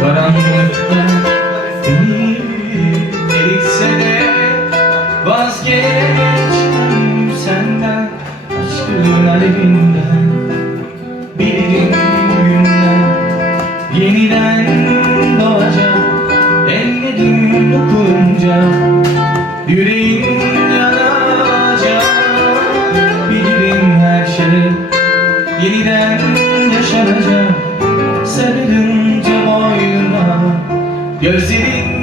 karanlıkta Beni erikse de Vazgeçmem senden Aşkın alevinden Gözlerin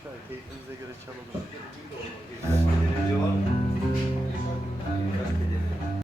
aşağı keyfinize göre çalalım. Mı?